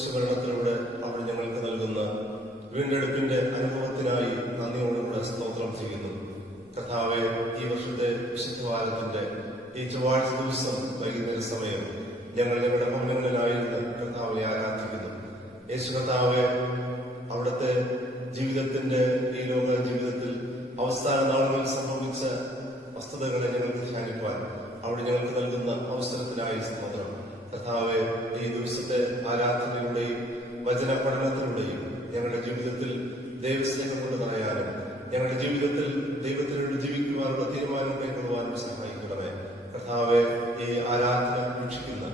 ക്രൂശുമരണത്തിലൂടെ അവിടെ ഞങ്ങൾക്ക് നൽകുന്ന വീണ്ടെടുപ്പിന്റെ അനുഭവത്തിനായി നന്ദിയോടുകൂടെ സ്തോത്രം ചെയ്യുന്നു. കർത്താവെ, ഈ വർഷത്തെ വിശുദ്ധവാരത്തിന്റെ ഈ ചൊവ്വാഴ്ച ദിവസം വൈകുന്നേര സമയം ഞങ്ങളുടെ ഭവനങ്ങളിലായിരുന്നു കർത്താവിനെ ആരാധിക്കുന്നു. യേശു കർത്താവെ, അവിടുത്തെ ജീവിതത്തിന്റെ ഈ ലോക ജീവിതത്തിൽ അവസാന നാളുകളിൽ സംഭവിച്ച വസ്തുതകളെ ഞങ്ങൾക്ക് ധ്യാനിക്കുവാൻ അവിടെ ഞങ്ങൾക്ക് നൽകുന്ന അവസരത്തിനായി സ്തോത്രം. കർത്താവെ, ഈ ദിവസത്തെ ആരാധനയിലൂടെയും വചന പഠനത്തിലൂടെയും ഞങ്ങളുടെ ജീവിതത്തിൽ ദൈവസ്നേഹം കൊണ്ട് നിറയാനും ഞങ്ങളുടെ ജീവിതത്തിൽ ദൈവത്തിനോട് ജീവിക്കുവാനുള്ള തീരുമാനം കൈക്കൊള്ളുവാനും സഹായിക്കണമേ. കർത്താവെ, ഈ ആരാധന വീക്ഷിക്കുന്ന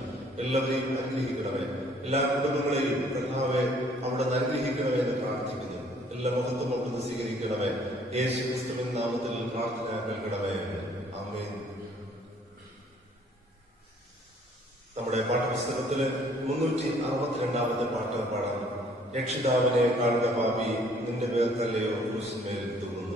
എല്ലാവരെയും അനുഗ്രഹിക്കണമേ. എല്ലാ കുടുംബങ്ങളെയും കർത്താവെ അവിടെ നിന്ന് അനുഗ്രഹിക്കണമേ എന്ന് പ്രാർത്ഥിക്കുന്നു. എല്ലാ മഹത്വം അവിടുന്ന് സ്വീകരിക്കണമേ. യേശു ക്രിസ്തുവിൻ നാമത്തിൽ പ്രാർത്ഥന നൽകണമേ. ആമേൻ. നമ്മുടെ പാഠപുസ്തകത്തില് 362 പാട്ട് പാടാം. രക്ഷിതാവിനെ കാണുക പാപി, നിന്റെ പേർക്കല്ലയോ ക്രൂശിന്മേൽ തൂങ്ങുന്നു.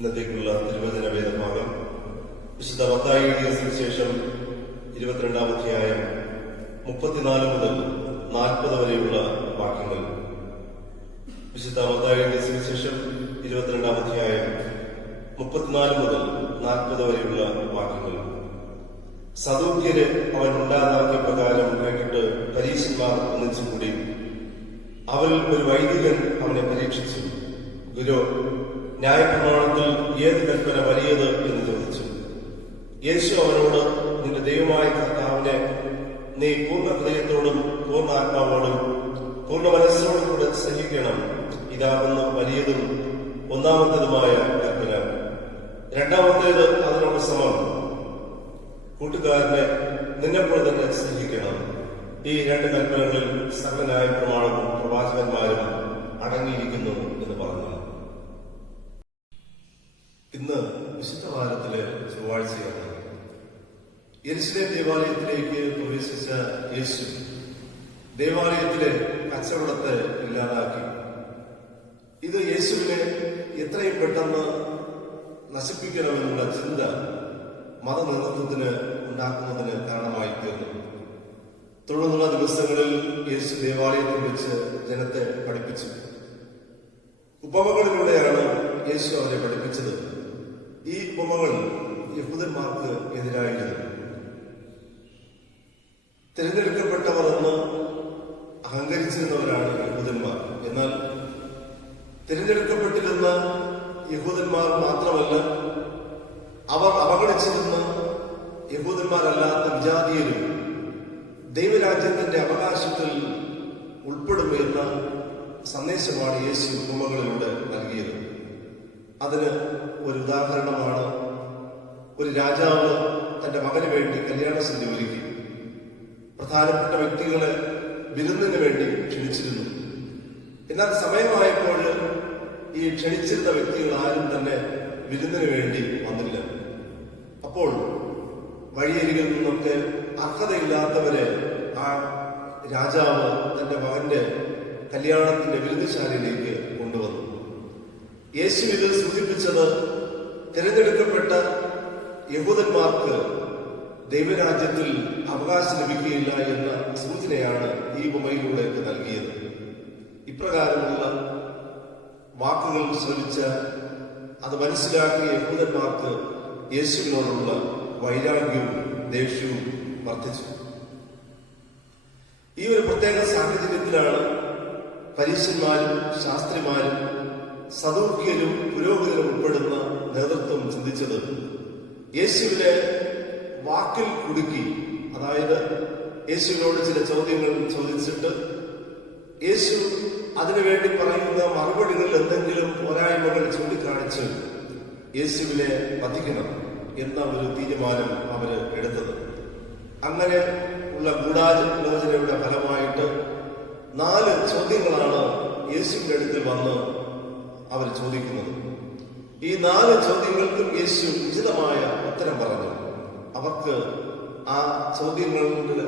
ഇന്നത്തേക്കുള്ള തിരുവചന വേദഭാഗം വിശുദ്ധ മത്തായിയുടെ സുവിശേഷം 22-ാം അധ്യായം 34 മുതൽ 40 വരെയുള്ള വാക്യങ്ങൾ. വിശുദ്ധ മത്തായിയുടെ സുവിശേഷം 22-ാം അധ്യായം 34 മുതൽ 40 വരെയുള്ള വാക്യങ്ങൾ. സദൂക്യരെ അവൻ ഉണ്ടാതാക്കിയ പ്രകാരം കേട്ടിട്ട് പരീശന്മാർ ഒന്നിച്ചുകൂടി. അവരിൽ ഒരു വൈദികൻ അവനെ പരീക്ഷിച്ചു. ഗുരു, ന്യായപ്രമാണത്തിൽ ഏത് കൽപ്പന വലിയത് എന്ന് ചോദിച്ചു. യേശു അവനോട്, നിന്റെ ദൈവമായ കർത്താവിനെ നീ പൂർണ്ണ ഹൃദയത്തോടും പൂർണ്ണ ആത്മാവോടും പൂർണ്ണ മനസ്സോടും കൂടെ സ്നേഹിക്കണം. ഇതാകുന്ന വലിയതും ഒന്നാമത്തേതുമായ കൽപ്പന. രണ്ടാമത്തേത് അതിനോട് സമം, കൂട്ടുകാരനെ നിന്നെപ്പോലെ തന്നെ സ്നേഹിക്കണം. ഈ 2 കൽപ്പനകളിൽ സകലനായ പ്രമാണവും പ്രവാചകന്മാരും അടങ്ങിയിരിക്കുന്നു എന്ന് പറഞ്ഞു. ഇന്ന് വിശുദ്ധ വാരത്തിലെ ചൊവ്വാഴ്ചയാണ്. യെരുശലേം ദേവാലയത്തിലേക്ക് പ്രവേശിച്ച യേശു ദേവാലയത്തിലെ കച്ചവടത്തെ ഇല്ലാതാക്കി. ഇത് യേശുവിനെ എത്രയും പെട്ടെന്ന് നശിപ്പിക്കണമെന്നുള്ള ചിന്ത മതനേതൃത്വത്തിന് ഉണ്ടാക്കുന്നതിന് കാരണമായി തീർന്നു. തുടർന്നുള്ള ദിവസങ്ങളിൽ യേശു ദേവാലയത്തിൽ വെച്ച് ജനത്തെ പഠിപ്പിച്ചു. ഉപമകളിലൂടെയാണ് യേശു അവരെ പഠിപ്പിച്ചത്. ഈ ഉപമകൾ യഹൂദന്മാർക്ക് എതിരായിരുന്നു. തിരഞ്ഞെടുക്കപ്പെട്ടവർ എന്ന് അഹങ്കരിച്ചിരുന്നവരാണ് യഹൂദന്മാർ. എന്നാൽ തിരഞ്ഞെടുക്കപ്പെട്ടിരുന്ന യഹൂദന്മാർ മാത്രമല്ല, അവർ അവഗണിച്ചിരുന്ന യഹൂദന്മാരല്ലാത്ത വിജാതീയരും ദൈവരാജ്യത്തിന്റെ അവകാശത്തിൽ ഉൾപ്പെടുമെന്ന സന്ദേശമാണ് യേശു ഉപമകളിലൂടെ നൽകിയത്. അതിന് ഒരു ഉദാഹരണമാണ്, ഒരു രാജാവ് തന്റെ മകന് വേണ്ടി കല്യാണസദ്യ ഒരുക്കി. പ്രധാനപ്പെട്ട വ്യക്തികളെ വിരുന്നിന് വേണ്ടി ക്ഷണിച്ചിരുന്നു. എന്നാൽ സമയമായപ്പോൾ ഈ ക്ഷണിച്ചിരുന്ന വ്യക്തികൾ ആരും തന്നെ വിരുന്നിന് വേണ്ടി വന്നില്ല. അപ്പോൾ വഴിയരികിൽ നിന്നൊക്കെ അർഹതയില്ലാത്തവരെ ആ രാജാവ് തന്റെ മകന്റെ കല്യാണത്തിന്റെ വിരുന്നുശാലയിലേക്ക് കൊണ്ടുവന്നു. യേശു ഇത് സൂചിപ്പിച്ചത് തിരഞ്ഞെടുക്കപ്പെട്ട യഹൂദന്മാർക്ക് ദൈവരാജ്യത്തിൽ അവകാശം ലഭിക്കുകയില്ല എന്ന സൂചനയാണ് ഈ ഉപമയിലൂടെ നൽകിയത്. ഇപ്രകാരമുള്ള വാക്കുകൾ ശ്രമിച്ച അത് മനസ്സിലാക്കിയ യഹൂദന്മാർക്ക് യേശുവിനോടുള്ള വൈരാഗ്യവും ദേഷ്യവും വർദ്ധിച്ചു. ഈ ഒരു പ്രത്യേക സാഹചര്യത്തിലാണ് പരീശന്മാരും ശാസ്ത്രിമാരും സദൂക്യരും പുരോഹിതരും ഉൾപ്പെടുന്ന നേതൃത്വം ചിന്തിച്ചത് യേശുവിനെ വാക്കിൽ കുടുക്കി, അതായത് യേശുവിനോട് ചില ചോദ്യങ്ങൾ ചോദിച്ചിട്ട് യേശു അതിനുവേണ്ടി പറയുന്ന മറുപടികളിൽ എന്തെങ്കിലും പോരായ്മകൾ ചൂണ്ടിക്കാണിച്ച് യേശുവിനെ വധിക്കണം എന്ന ഒരു തീരുമാനം അവര് എടുത്തത്. അങ്ങനെ ഉള്ള ഗൂഢാലോചനയുടെ ഫലമായിട്ട് 4 ചോദ്യങ്ങളാണ് യേശുവിന്റെ അടുക്കൽ വന്ന് അവർ ചോദിക്കുന്നത്. ഈ 4 ചോദ്യങ്ങൾക്കും യേശു ഉചിതമായ ഉത്തരം പറഞ്ഞു. അവർക്ക് ആ ചോദ്യങ്ങളുടെ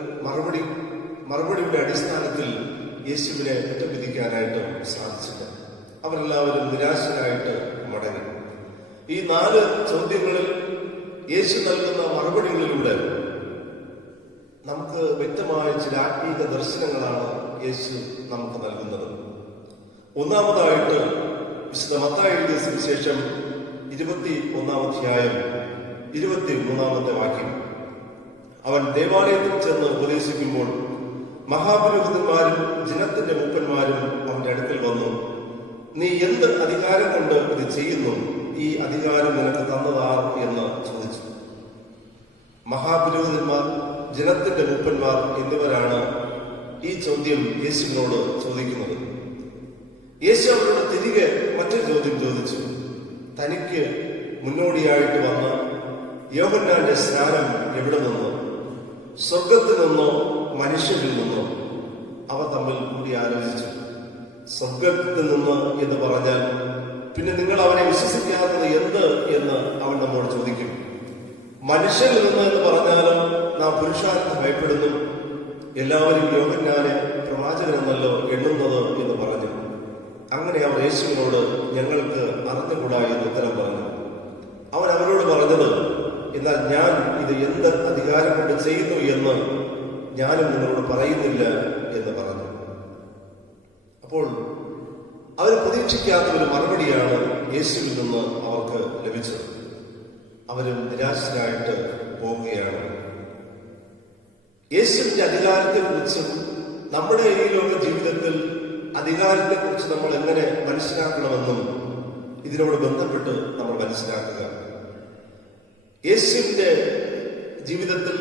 മറുപടിയുടെ അടിസ്ഥാനത്തിൽ യേശുവിനെ കുറ്റവിധിക്കാനായിട്ട് സാധിച്ചില്ല. അവരെല്ലാവരും നിരാശരായിട്ട് മടങ്ങി. ഈ 4 ചോദ്യങ്ങളിൽ യേശു നൽകുന്ന മറുപടികളിലൂടെ നമുക്ക് വ്യക്തമായ ചില ആത്മീക ദർശനങ്ങളാണ് യേശു നമുക്ക് നൽകുന്നത്. ഒന്നാമതായിട്ട് വിശുദ്ധ മത്തായിയുടെ സുവിശേഷം 21-ാം അധ്യായം 23-ാമത്തെ വാക്യം. അവൻ ദേവാലയത്തിൽ ചെന്ന് ഉപദേശിക്കുമ്പോൾ മഹാപുരോഹിതന്മാരും ജനത്തിന്റെ മൂപ്പന്മാരും അവന്റെ അടുക്കൽ വന്നു, നീ എന്ത് അധികാരം കൊണ്ട് ഇത് ചെയ്യുന്നു? ഈ അധികാരം നിനക്ക് തന്നതാർ എന്ന് ചോദിച്ചു. മഹാപുരോഹിതന്മാർ, ജനത്തിന്റെ മൂപ്പന്മാർ എന്നിവരാണ് ഈ ചോദ്യം യേശുവിനോട് ചോദിക്കുന്നത്. യേശു അവരോട് തിരികെ മറ്റൊരു ചോദ്യം ചോദിച്ചു. തനിക്ക് മുന്നോടിയായിട്ട് വന്ന യോഹന്നാന്റെ സ്നാനം എവിടെ നിന്നോ? സ്വർഗത്തിൽ നിന്നോ മനുഷ്യരിൽ നിന്നോ? അവർ തമ്മിൽ കൂടി ആലോചിച്ചു. സ്വർഗത്തിൽ നിന്ന് എന്ന് പറഞ്ഞാൽ പിന്നെ നിങ്ങൾ അവനെ വിശ്വസിക്കാത്തത് എന്ത് എന്ന് അവൻ നമ്മോട് ചോദിക്കും. മനുഷ്യരിൽ നിന്ന് എന്ന് പറഞ്ഞാലും നാം പുരുഷാർത്ഥം ഭയപ്പെടുന്നു. എല്ലാവരും യോഹന്നാനെ പ്രവാചകനെന്നല്ലോ എണ്ണുന്നത് എന്ന് പറഞ്ഞു. അങ്ങനെ അവർ യേശുവിനോട് ഞങ്ങൾക്ക് അറിഞ്ഞുകൂടാ എന്ന് ഉത്തരം പറഞ്ഞു. അവൻ അവരോട് പറഞ്ഞത്, എന്നാൽ ഞാൻ ഇത് എന്ത് അധികാരം കൊണ്ട് ചെയ്യുന്നു എന്ന് ഞാനും നിങ്ങളോട് പറയുന്നില്ല എന്ന് പറഞ്ഞു. അപ്പോൾ അവർ പ്രതീക്ഷിക്കാത്ത ഒരു മറുപടിയാണ് യേശുവിൽ നിന്ന് അവർക്ക് ലഭിച്ചത്. അവരും നിരാശരായിട്ട് പോവുകയാണ്. യേശുവിന്റെ അധികാരത്തെക്കുറിച്ചും നമ്മുടെ ഈ ലോക ജീവിതത്തിൽ അധികാരത്തെക്കുറിച്ച് നമ്മൾ എങ്ങനെ മനസ്സിലാക്കണമെന്നും ഇതിനോട് ബന്ധപ്പെട്ട് നമ്മൾ മനസ്സിലാക്കുക. യേശുവിന്റെ ജീവിതത്തിൽ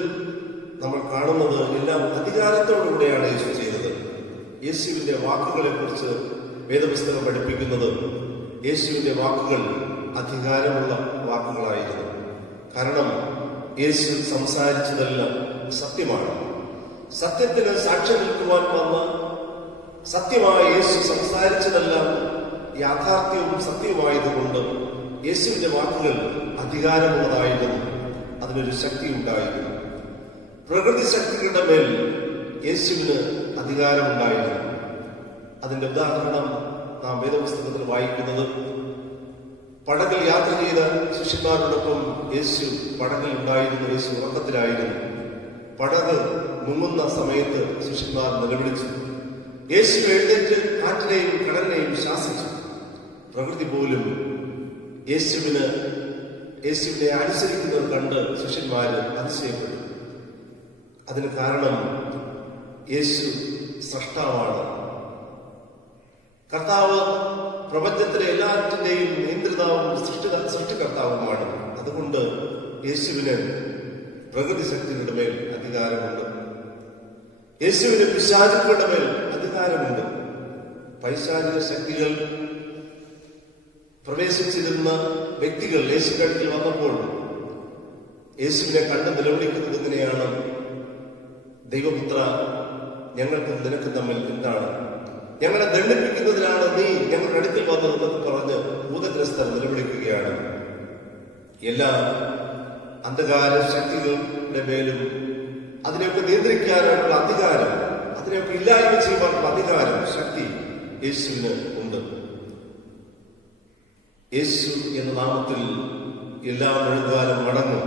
നമ്മൾ കാണുന്നത് എല്ലാം അധികാരത്തോടുകൂടെയാണ് യേശു ചെയ്തത്. യേശുവിന്റെ വാക്കുകളെ കുറിച്ച് വേദപുസ്തകം പഠിപ്പിക്കുന്നത് യേശുവിന്റെ വാക്കുകൾ അധികാരമുള്ള വാക്കുകളായിരുന്നു. കാരണം യേശു സംസാരിച്ചതെല്ലാം സത്യമാണ്. സത്യത്തിന് സാക്ഷ്യം നിൽക്കുവാൻ വന്ന സത്യമായ യേശു സംസാരിച്ചതെല്ലാം യാഥാർത്ഥ്യവും സത്യവുമായതുകൊണ്ട് യേശുവിന്റെ വാക്കുകൾ അധികാരമുള്ളതായിരുന്നു. അതിനൊരു ശക്തി ഉണ്ടായിരുന്നു. പ്രകൃതി ശക്തികളുടെ മേൽ യേശുവിന് അധികാരമുണ്ടായിരുന്നു. അതിന്റെ ഉദാഹരണം നാം വേദപുസ്തകത്തിൽ വായിക്കുന്നത്, പടകിൽ യാത്ര ചെയ്ത ശിഷ്യന്മാരോടൊപ്പം യേശു പടകിൽ ഉണ്ടായിരുന്നു. യേശു ഉറക്കത്തിലായിരുന്നു. പടക് മുങ്ങുന്ന സമയത്ത് ശിഷ്യന്മാർ നിലവിളിച്ചു. യേശു എഴുന്നേറ്റ് കാറ്റിനെയും കടലിനെയും ശാസിച്ചു. പ്രകൃതി പോലും യേശുവിനെ അനുസരിക്കുന്നത് കണ്ട് ശിഷ്യന്മാര് അതിശയപ്പെട്ടു. അതിന് കാരണം യേശു സ്രഷ്ടാവാണ്. കർത്താവ് പ്രപഞ്ചത്തിലെ എല്ലാറ്റിന്റെയും നിയന്ത്രിതാവും സൃഷ്ടികർത്താവുമാണ്. അതുകൊണ്ട് യേശുവിന് പ്രകൃതി ശക്തികളുടെ മേൽ അധികാരമുണ്ട്. യേശുവിന് പിശാചുക്കളുടെ മേൽ അധികാരമുണ്ട്. പൈശാചിക ശക്തികൾ പ്രവേശിച്ചിരുന്ന വ്യക്തികൾ യേശുവിന്റെ അടുക്കൽ വന്നപ്പോൾ യേശുവിനെ കണ്ട് നിലവിളിക്കുന്നത് എങ്ങനെയാണ്? ദൈവപുത്ര, ഞങ്ങൾക്കും നിനക്കും തമ്മിൽ എന്താണ്? ഞങ്ങളെ ദണ്ഡിപ്പിക്കുന്നതിനാണ് നീ ഞങ്ങളുടെ അടുക്കൽ വന്നതെന്ന് പറഞ്ഞ് ഭൂതഗ്രസ്തർ നിലവിളിക്കുകയാണ്. എല്ലാ അന്ധകാര ശക്തികളുടെ മേലും അതിനെയൊക്കെ നിയന്ത്രിക്കാനായിട്ടുള്ള അധികാരം, അതിനെയൊക്കെ ഇല്ലായ്മ ചെയ്യുവാനുള്ള അധികാരം, ശക്തി യേശുവിന് ഉണ്ട്. യേശു എന്ന നാമത്തിൽ എല്ലാ മുഴങ്കാലും മടങ്ങും.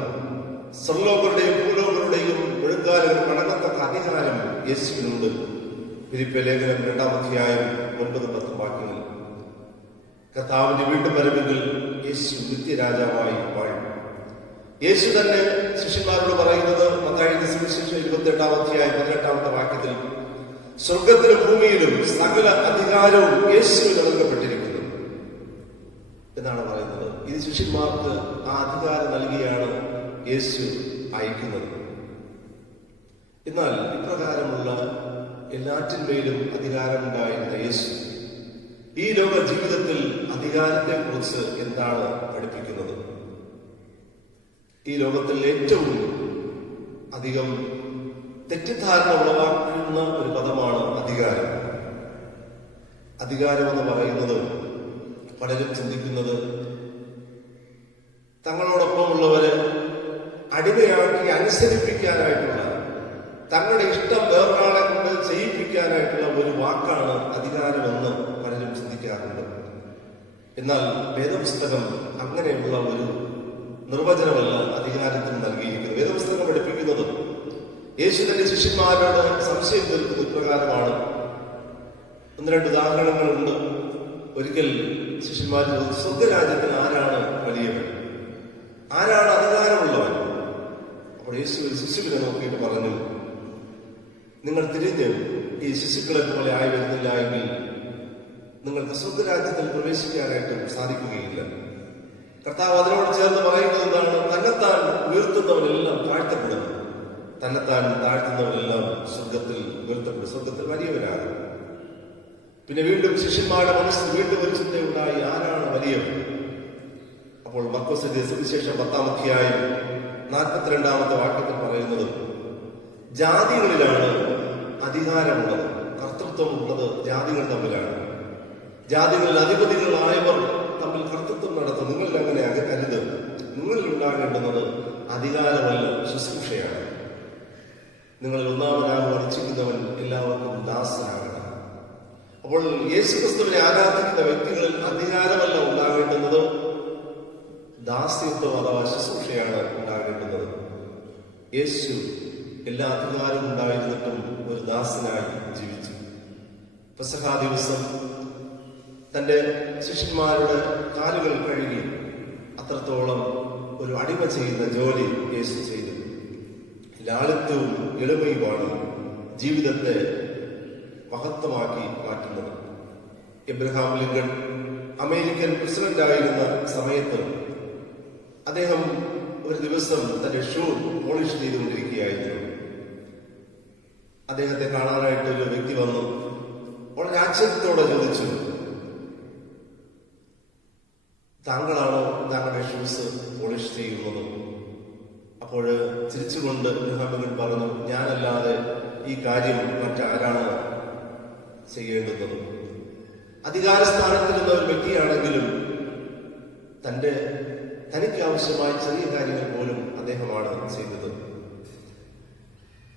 സർലോകരുടെയും ഭൂലോകരുടെയും മുഴങ്കാലുകൾ മടങ്ങത്തക്ക അധികാരം യേശുവിനുണ്ട്. ഫിലിപ്പിയ ലേഖനം 2-ാം അധ്യായം 9-10 വാക്യങ്ങൾ. കർത്താവിന്റെ വീണ്ടും വരവെങ്കിൽ യേശു നിത്യരാജാവായി വാഴും. യേശു തന്നെ ശിഷ്യന്മാരോട് പറയുന്നത് മത്തായിയുടെ സുവിശേഷം 28-ാം അധ്യായം 18-ാമത്തെ വാക്യത്തിൽ, സ്വർഗത്തിലും ഭൂമിയിലും സകല അധികാരവും യേശുവിന് നൽകപ്പെട്ടിരിക്കുന്നു എന്നാണ് പറയുന്നത്. ഇത് ശിഷ്യന്മാർക്ക് ആ അധികാരം നൽകിയാണ് യേശു അയക്കുന്നത്. എന്നാൽ ഇപ്രകാരമുള്ള എല്ലാറ്റിന്മേലും അധികാരമുണ്ടായിരുന്ന യേശു ഈ ലോക ജീവിതത്തിൽ അധികാരത്തെ കുറിച്ച് എന്താണ് പഠിപ്പിക്കുന്നത്? ഈ ലോകത്തിൽ ഏറ്റവും അധികം തെറ്റിദ്ധാരണ ഉളവാക്കുന്ന ഒരു പദമാണ് അധികാരം. അധികാരം എന്ന് പറയുന്നത് പലരും ചിന്തിക്കുന്നത് തങ്ങളോടൊപ്പമുള്ളവരെ അടിമയാക്കി അനുസരിപ്പിക്കാനായിട്ടുള്ള, തങ്ങളുടെ ഇഷ്ടം വേറൊരാളെ കൊണ്ട് ചെയ്യിപ്പിക്കാനായിട്ടുള്ള ഒരു വാക്കാണ് അധികാരമെന്ന് പലരും ചിന്തിക്കാറുണ്ട്. എന്നാൽ വേദപുസ്തകം അങ്ങനെയുള്ള ഒരു നിർവചനമല്ല അധികാരത്തിന് നൽകിയിരിക്കുന്നത്. വേദപുസ്തകം പഠിപ്പിക്കുന്നത് യേശു തന്റെ ശിഷ്യന്മാരോട് സംശയം തീർക്കുന്ന ഇപ്രകാരമാണ്. 1-2 ഉദാഹരണങ്ങളുണ്ട്. ഒരിക്കൽ ശിഷ്യന്മാർ ചോദിച്ചു, സ്വർഗരാജ്യത്തിന് ആരാണ് വലിയവൻ? ആരാണ് അധികാരമുള്ളവൻ? അപ്പോൾ യേശു ഒരു ശിശുവിനെ നോക്കിയിട്ട് പറഞ്ഞു, നിങ്ങൾ തിരിഞ്ഞ് ഈ ശിശുക്കളെ പോലെ ആയി വരുന്നില്ല എങ്കിൽ നിങ്ങൾക്ക് സ്വർഗരാജ്യത്തിൽ പ്രവേശിക്കാനായിട്ട് സാധിക്കുകയില്ല. കർത്താവ് അതിനോട് ചേർന്ന് പറയുന്നത് എന്താണ്? തന്നെത്താൻ ഉയർത്തുന്നവനെല്ലാം താഴ്ത്തപ്പെടുന്നു, തന്നെത്താൻ താഴ്ത്തുന്നവനെല്ലാം സ്വർഗത്തിൽ ഉയർത്തപ്പെടും, സ്വർഗത്തിൽ വലിയവനാകും. പിന്നെ വീണ്ടും ശിഷ്യന്മാരുടെ മനസ്സിൽ വീണ്ടും ഒരു ചിന്തയുണ്ടായി, ആരാണ് വലിയവൻ? അപ്പോൾ മർക്കോസിന്റെ സുവിശേഷം 10-ാം അധ്യായം 42-ാമത്തെ വാക്യത്തിൽ പറയുന്നത്, ജാതികളിലാണ് അധികാരമുള്ളത്, കർത്തൃത്വമുള്ളത് ജാതികൾ തമ്മിലാണ്. ജാതികളിൽ അധിപതികളായവർ തമ്മിൽ കർത്തൃത്വം നടത്തും. നിങ്ങളിൽ അങ്ങനെ അരുത്. നിങ്ങളിൽ ഉണ്ടാകേണ്ടുന്നത് അധികാരമല്ല, ശുശ്രൂഷയാണ്. നിങ്ങളിൽ ഒന്നാമനാകുവാൻ ഇച്ഛിക്കുന്നവൻ എല്ലാവർക്കും ദാസനാകണം. അപ്പോൾ യേശുക്രിസ്തുവിനെ ആരാധിക്കുന്ന വ്യക്തികളിൽ അധികാരമല്ല ഉണ്ടാകേണ്ടുന്നത്, ദാസ്യത്വം അഥവാ ശുശ്രൂഷയാണ് ഉണ്ടാകേണ്ടുന്നത്. യേശു എല്ലാ അധികാരവും ഉണ്ടായിരുന്നിട്ടും ഒരു ദാസനായി ജീവിച്ചു. പെസഹാ ദിവസം തന്റെ ശിഷ്യന്മാരുടെ കാലുകൾ കഴുകി അത്രത്തോളം ഒരു അടിമ ചെയ്യുന്ന ജോലി യേശു ചെയ്തു. ലാളിത്യവും എളിമയുമാണ് ജീവിതത്തെ മഹത്വമാക്കി മാറ്റുന്നത്. എബ്രഹാം ലിങ്കൺ അമേരിക്കൻ പ്രസിഡന്റായിരുന്ന സമയത്ത് അദ്ദേഹം ഒരു ദിവസം തന്റെ ഷൂ പോളിഷ് ചെയ്തുകൊണ്ടിരിക്കുകയായിരുന്നു. അദ്ദേഹത്തെ കാണാനായിട്ട് ഒരു വ്യക്തി വന്നു. വളരെ ആശ്ചര്യത്തോടെ ചോദിച്ചു, താങ്കളാണോ താങ്കളുടെ ഷൂസ് പോളിഷ് ചെയ്യുന്നത്? അപ്പോൾ ചിരിച്ചുകൊണ്ട് എബ്രഹാം പറഞ്ഞു, ഞാനല്ലാതെ ഈ കാര്യം മറ്റാരാണ് ചെയ്യേണ്ടുന്നത്? അധികാരസ്ഥാനത്തിരുന്ന ഒരു വ്യക്തിയാണെങ്കിലും തനിക്ക് ആവശ്യമായ ചെറിയ കാര്യങ്ങൾ പോലും അദ്ദേഹമാണ് ചെയ്തത്.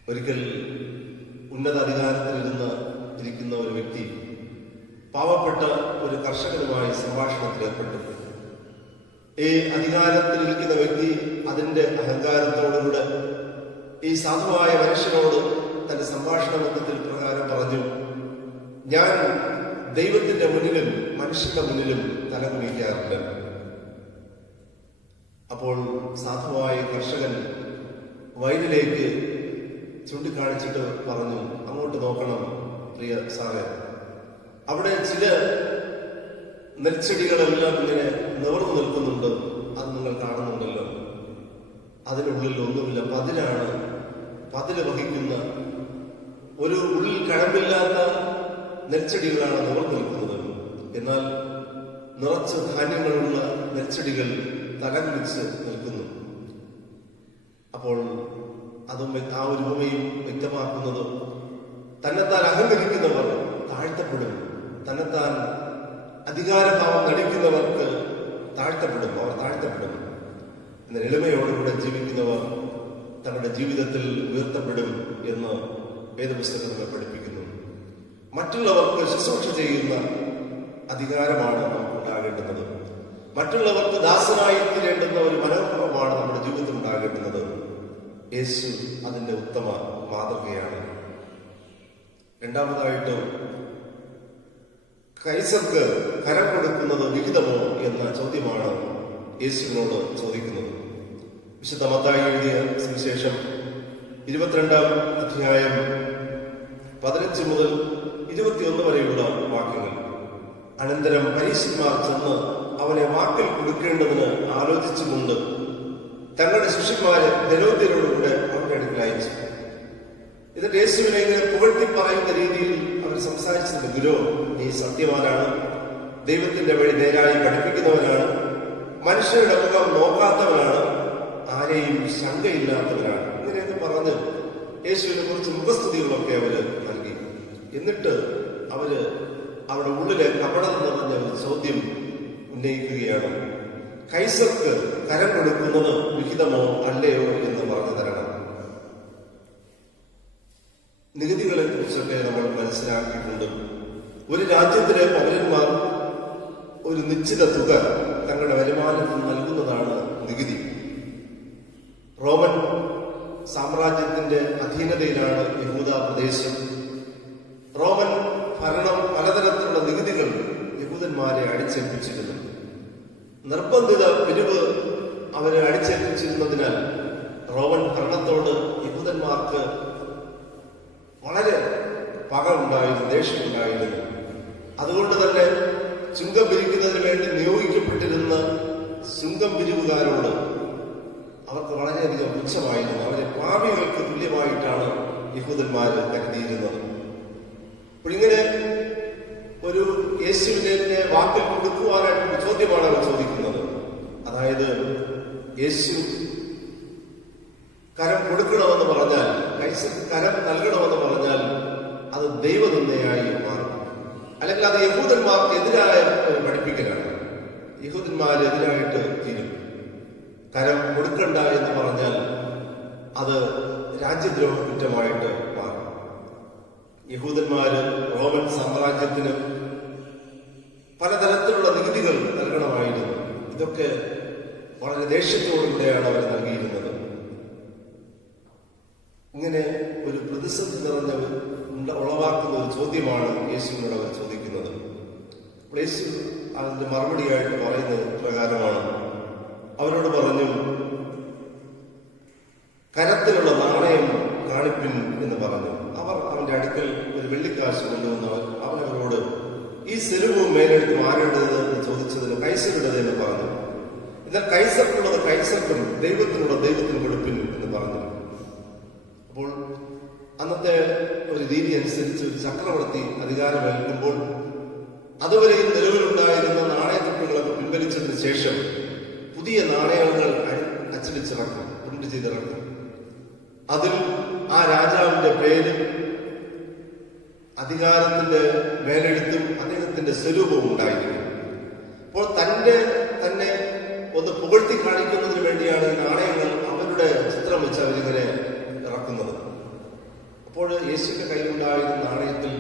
ഒരിക്കൽ ഉന്നത അധികാരത്തിലിരിക്കുന്ന ഒരു വ്യക്തി പാവപ്പെട്ട ഒരു കർഷകനുമായി സംഭാഷണത്തിൽ ഏർപ്പെട്ടു. ഈ അധികാരത്തിലിരിക്കുന്ന വ്യക്തി അതിന്റെ അഹങ്കാരത്തോടുകൂടെ ഈ സാധുവായ മനുഷ്യനോട് തന്റെ സംഭാഷണ ബന്ധത്തിൽ പ്രകാരം പറഞ്ഞു, ഞാൻ ദൈവത്തിന്റെ മുന്നിലും മനുഷ്യന്റെ മുന്നിലും തലകുനിക്കാറില്ല. അപ്പോൾ സാധുവായ കർഷകൻ വയലിലേക്ക് ചൂണ്ടിക്കാണിച്ചിട്ട് പറഞ്ഞു, അങ്ങോട്ട് നോക്കണം പ്രിയ സാറേ, അവിടെ ചില നെൽച്ചെടികളെല്ലാം ഇങ്ങനെ നിവർന്നു നിൽക്കുന്നുണ്ട്, അത് നിങ്ങൾ കാണുന്നുണ്ടല്ലോ. അതിനുള്ളിൽ ഒന്നുമില്ല, പതില് വഹിക്കുന്ന ഒരു ഉള്ളിൽ കഴമ്പില്ലാത്ത നെൽച്ചെടികളാണ് നിവർന്നു നിൽക്കുന്നത്. എന്നാൽ നിറച്ച് ധാന്യങ്ങളുള്ള നെൽച്ചെടികൾ തലകുലിച്ച് നിൽക്കുന്നു. അപ്പോൾ അതും ആ ഒരു ഉപമയും വ്യക്തമാക്കുന്നത് തന്നെത്താൻ അഹങ്കരിക്കുന്നവർ താഴ്ത്തപ്പെടും, തന്നെത്താൻ അധികാരഭാവം നടിക്കുന്നവർക്ക് അവർ താഴ്ത്തപ്പെടും. എന്നാൽ എളിമയോടുകൂടെ ജീവിക്കുന്നവർ തങ്ങളുടെ ജീവിതത്തിൽ ഉയർത്തപ്പെടും എന്ന് വേദപുസ്തകം നമ്മെ പഠിപ്പിക്കുന്നു. മറ്റുള്ളവർക്ക് ശുശ്രൂഷ ചെയ്യുന്ന അധികാരമാണ് നമുക്കുണ്ടാകേണ്ടുന്നത്. മറ്റുള്ളവർക്ക് ദാസനായി തീരേണ്ടുന്ന ഒരു മനോഭാവമാണ് നമ്മുടെ ജീവിതത്തിൽ ഉണ്ടാകേണ്ടുന്നത്. യേശു അതിന്റെ ഉത്തമ മാതൃകയാണ്. രണ്ടാമതായിട്ട്, കൈസർക്ക് കരം കൊടുക്കുന്നത് വിഹിതമോ എന്ന ചോദ്യമാണ് യേശുവിനോട് ചോദിക്കുന്നത്. വിശുദ്ധ മത്തായി എഴുതിയ സുവിശേഷം 22-ാം അധ്യായം 15 മുതൽ 21 വരെയുള്ള വാക്യങ്ങൾ. അനന്തരം പരീശന്മാർ ചെന്ന് അവനെ വാക്കിൽ കൊടുക്കേണ്ടതിന് ആലോചിച്ചുകൊണ്ട് തങ്ങളുടെ ശിഷ്യന്മാരെ ഹെരോദ്യരോടുകൂടെ അവരുടെ അടുക്കൽ അയച്ചു. ഇതിന്റെ യേശുവിനെ ഇങ്ങനെ പുകഴ്ത്തി പറയുന്ന രീതിയിൽ അവർ സംസാരിച്ചത്, ഗുരു, നീ സത്യവാനാണ്, ദൈവത്തിന്റെ വഴി നേരായി പഠിപ്പിക്കുന്നവനാണ്, മനുഷ്യരുടെ മുഖം നോക്കാത്തവനാണ്, ആരെയും ശങ്കയില്ലാത്തവനാണ്. ഇങ്ങനെയൊക്കെ പറഞ്ഞ് യേശുവിനെ കുറിച്ച് മുഖസ്തുതികളൊക്കെ അവര് നൽകി. എന്നിട്ട് അവരുടെ ഉള്ളിലെ കപടം നിറഞ്ഞ ഒരു ചോദ്യം ഉന്നയിക്കുകയാണ്. കൈസർക്ക് കരം കൊടുക്കുന്നത് വിഹിതമോ അല്ലയോ എന്ന് പറഞ്ഞു തരണം. നികുതികളെ കുറിച്ചൊക്കെ നമ്മൾ മനസ്സിലാക്കിയിട്ടുണ്ട്. ഒരു രാജ്യത്തിലെ പൗരന്മാർ ഒരു നിശ്ചിത തുക തങ്ങളുടെ വരുമാനത്തിൽ നൽകുന്നതാണ് നികുതി. റോമൻ സാമ്രാജ്യത്തിന്റെ അധീനതയിലാണ് യഹൂദ പ്രദേശം. റോമൻ ഭരണം പലതരത്തിലുള്ള നികുതികൾ യഹൂദന്മാരെ അടിച്ചേൽപ്പിച്ചിരുന്നു. നിർബന്ധിത പിരിവ് അവരെ അടിച്ചേൽപ്പിച്ചിരുന്നതിനാൽ റോമൻ ഭരണത്തോട് യഹൂദന്മാർക്ക് വളരെ പക ഉണ്ടായിരുന്നു, ദേഷ്യമുണ്ടായിരുന്നു. അതുകൊണ്ട് തന്നെ ചുങ്കം പിരിക്കുന്നതിന് വേണ്ടി നിയോഗിക്കപ്പെട്ടിരുന്ന ചുങ്കം പിരിവുകാരോട് അവർക്ക് വളരെയധികം പുച്ഛമായിരുന്നു. അവരെ പാപികൾക്ക് തുല്യമായിട്ടാണ് യഹൂദന്മാർ കരുതിയിരുന്നത്. അപ്പോൾ ഇങ്ങനെ ഒരു യേശുവിനെ വാക്കിൽ കൊടുക്കുവാനായിട്ടുള്ള ചോദ്യമാണ് അവർ ചോദിക്കുന്നത്. അതായത് യേശു കരം കൊടുക്കണമെന്ന് പറഞ്ഞാൽ, കൈസർക്ക് കരം നൽകണമെന്ന് പറഞ്ഞാൽ അത് ദൈവനിന്ദയായി മാറും. അല്ലെങ്കിൽ അത് യഹൂദന്മാർക്ക് എതിരായ ഒരു പഠിപ്പിക്കലാണ്. യഹൂദന്മാരെതിരായിട്ട് തീരും. കരം കൊടുക്കണ്ട എന്ന് പറഞ്ഞാൽ അത് രാജ്യദ്രോഹ കുറ്റമായിട്ട് മാറും. യഹൂദന്മാര് റോമൻ സാമ്രാജ്യത്തിന് പലതരത്തിലുള്ള നികുതികൾ നൽകണമായിരുന്നു. ഇതൊക്കെ വളരെ ദേഷ്യത്തോടുകൂടെയാണ് അവർ നൽകിയിരുന്നത്. ഇങ്ങനെ ഒരു പ്രതിസന്ധി നിറഞ്ഞ ഉളവാക്കുന്ന ഒരു ചോദ്യമാണ് യേശുവിനോട് അവർ ചോദിക്കുന്നത്. അപ്പോൾ യേശു അതിന്റെ മറുപടിയായിട്ട് പറയുന്നത് പ്രകാരമാണ്. അവരോട് പറഞ്ഞു, കരത്തിലുള്ള നാണയം കാണിപ്പിൻ എന്ന് പറഞ്ഞു. അവർ അവന്റെ അടുക്കൽ ഒരു വെള്ളിക്കാശ് കൊണ്ടുവന്നവർ അവനവരോട്, ഈ സെരുവും മേലെടുത്തും ആരുടേത് എന്ന് ചോദിച്ചതിന് കൈസരുടേത് എന്ന് പറഞ്ഞു. എന്നാൽ കൈസർക്കുള്ളത് കൈസർക്കും ദൈവത്തിനുള്ള ദൈവത്തിന് കൊടുപ്പിൻ എന്ന് പറഞ്ഞു. അപ്പോൾ അന്നത്തെ ഒരു രീതി അനുസരിച്ച് ഒരു ചക്രവർത്തി അധികാരമേൽക്കുമ്പോൾ അതുവരെയും നിലവിലുണ്ടായിരുന്ന നാണയത്തുട്ടുകളൊക്കെ പിൻവലിച്ചതിന് ശേഷം പുതിയ നാണയങ്ങൾ അച്ചടിച്ചിറക്കും, പ്രിന്റ് ചെയ്തിറക്കും. അതിൽ ആ രാജാവിന്റെ പേരും അധികാരത്തിന്റെ മേലെഴുത്തും അദ്ദേഹത്തിന്റെ സ്വരൂപവും ഉണ്ടായിരിക്കും. അപ്പോൾ തന്നെ ഒന്ന് പുകഴ്ത്തി കാണിക്കുന്നതിന് വേണ്ടിയാണ് ഈ നാണയങ്ങൾ അവരുടെ ചിത്രം വെച്ച് അവരിങ്ങനെ ഇറക്കുന്നത്. അപ്പോൾ യേശുവിന്റെ കയ്യിലുണ്ടായിരുന്ന നാണയത്തിൽ